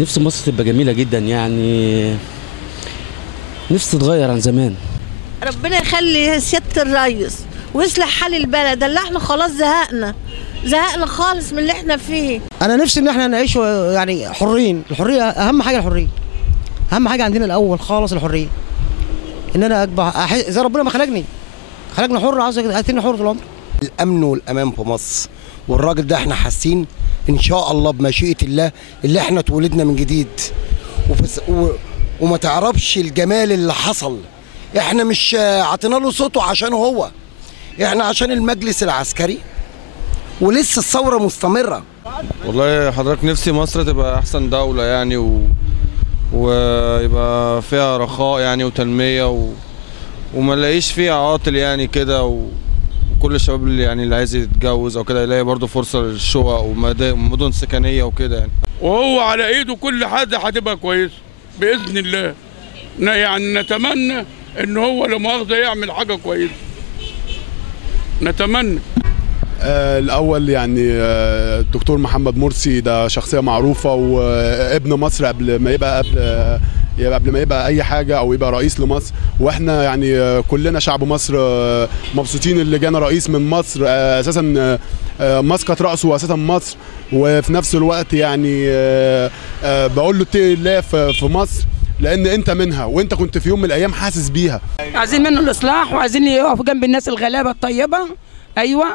نفسي مصر تبقى جميلة جدا، يعني نفسي تتغير عن زمان. ربنا يخلي سيادة الريس ويصلح حال البلد اللي احنا خلاص زهقنا خالص من اللي احنا فيه. انا نفسي ان احنا نعيش يعني حرين. الحريه اهم حاجه، الحريه اهم حاجه عندنا الاول خالص، الحريه. ان انا اكبر زي ربنا ما خلقني حر، عاوز اتني حر طول العمر. الامن والامان في مصر، والراجل ده احنا حاسين ان شاء الله بمشيئه الله اللي احنا اتولدنا من جديد، وما تعرفش الجمال اللي حصل. احنا مش عطينا له صوته عشان هو، احنا عشان المجلس العسكري، ولسه الثوره مستمره. والله حضرتك نفسي مصر تبقى احسن دوله يعني، ويبقى فيها رخاء يعني وتنميه، وما نلاقيش فيها عاطل يعني كده، وكل الشباب اللي يعني اللي عايز يتجوز او كده يلاقي برضه فرصه للشقق ومدن سكنيه وكده يعني. وهو على ايده كل حاجه هتبقى كويسه باذن الله. يعني نتمنى ان هو لا مؤاخذه يعمل حاجه كويسه، نتمنى. الأول يعني الدكتور محمد مرسي ده شخصية معروفة وابن مصر قبل ما يبقى أي حاجة أو يبقى رئيس لمصر، وإحنا يعني كلنا شعب مصر مبسوطين اللي جانا رئيس من مصر أساسا مسقط رأسه أساسا مصر. وفي نفس الوقت يعني بقول له اتقي الله في مصر، لأن أنت منها وأنت كنت في يوم من الأيام حاسس بيها. عايزين منه الإصلاح، وعايزين يقف جنب الناس الغلابة الطيبة، أيوة،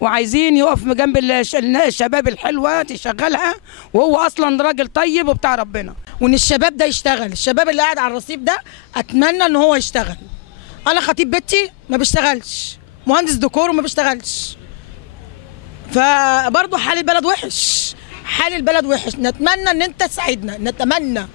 وعايزين يقف جنب الشباب الحلوه تشغلها، وهو اصلا راجل طيب وبتاع ربنا. وان الشباب ده يشتغل، الشباب اللي قاعد على الرصيف ده اتمنى ان هو يشتغل. انا خطيب بيتي ما بيشتغلش، مهندس ديكور وما بيشتغلش، فبرضه حال البلد وحش، حال البلد وحش. نتمنى ان انت تساعدنا، نتمنى